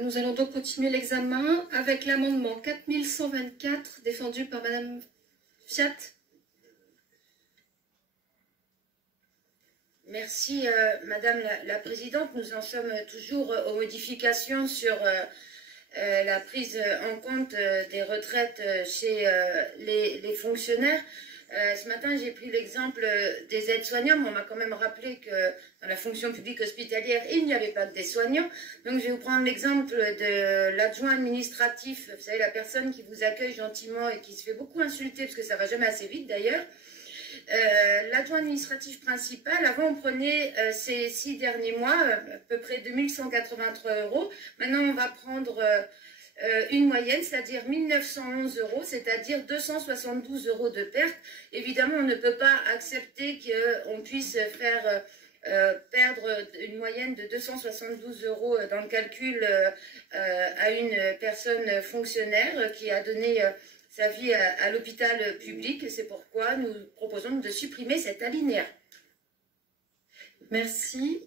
Nous allons donc continuer l'examen avec l'amendement 4124 défendu par Madame Fiat. Merci Madame la Présidente. Nous en sommes toujours aux modifications sur la prise en compte des retraites chez les fonctionnaires. Ce matin, j'ai pris l'exemple des aides-soignants, mais on m'a quand même rappelé que dans la fonction publique hospitalière, il n'y avait pas que des soignants. Donc, je vais vous prendre l'exemple de l'adjoint administratif, vous savez, la personne qui vous accueille gentiment et qui se fait beaucoup insulter, parce que ça va jamais assez vite d'ailleurs. L'adjoint administratif principal, avant on prenait ces 6 derniers mois, à peu près 2183 €. Maintenant, on va prendre une moyenne, c'est-à-dire 1911 €, c'est-à-dire 272 € de perte. Évidemment, on ne peut pas accepter qu'on puisse faire perdre une moyenne de 272 € dans le calcul à une personne fonctionnaire qui a donné sa vie à l'hôpital public. C'est pourquoi nous proposons de supprimer cet alinéa. Merci.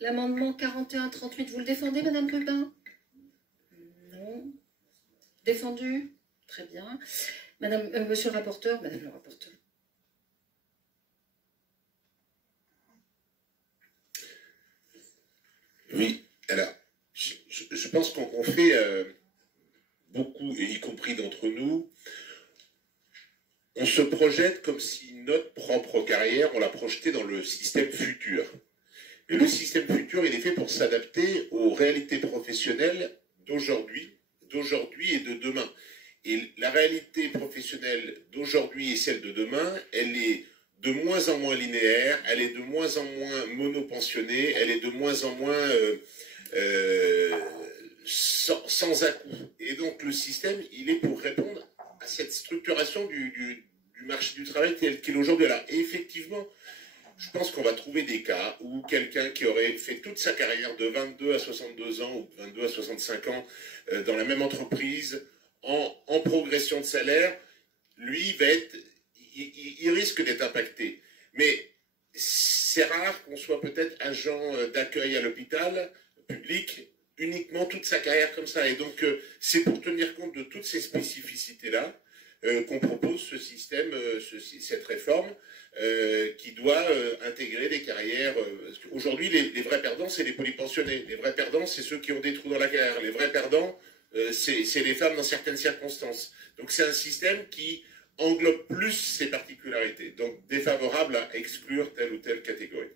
L'amendement 4138, vous le défendez, Madame Rubin? Non. Défendu? Très bien. Monsieur le rapporteur, Madame le rapporteur. Oui, alors, je pense qu'on fait beaucoup, et y compris d'entre nous, on se projette comme si notre propre carrière, on la projetait dans le système futur. Mais le système futur, il est fait pour s'adapter aux réalités professionnelles d'aujourd'hui et de demain. Et la réalité professionnelle d'aujourd'hui et celle de demain, elle est de moins en moins linéaire, elle est de moins en moins monopensionnée, elle est de moins en moins sans à-coups. Et donc le système, il est pour répondre à cette structuration du marché du travail tel qu'il est aujourd'hui. Et effectivement, je pense qu'on va trouver des cas où quelqu'un qui aurait fait toute sa carrière de 22 à 62 ans ou de 22 à 65 ans dans la même entreprise, en progression de salaire, lui il risque d'être impacté. Mais c'est rare qu'on soit peut-être agent d'accueil à l'hôpital public uniquement toute sa carrière comme ça. Et donc, c'est pour tenir compte de toutes ces spécificités-là qu'on propose ce système, cette réforme qui doit intégrer des carrières. Aujourd'hui, les vrais perdants, c'est les polypensionnés. Les vrais perdants, c'est ceux qui ont des trous dans la carrière. Les vrais perdants, c'est les femmes dans certaines circonstances. Donc, c'est un système qui englobe plus ces particularités. Donc, défavorable à exclure telle ou telle catégorie.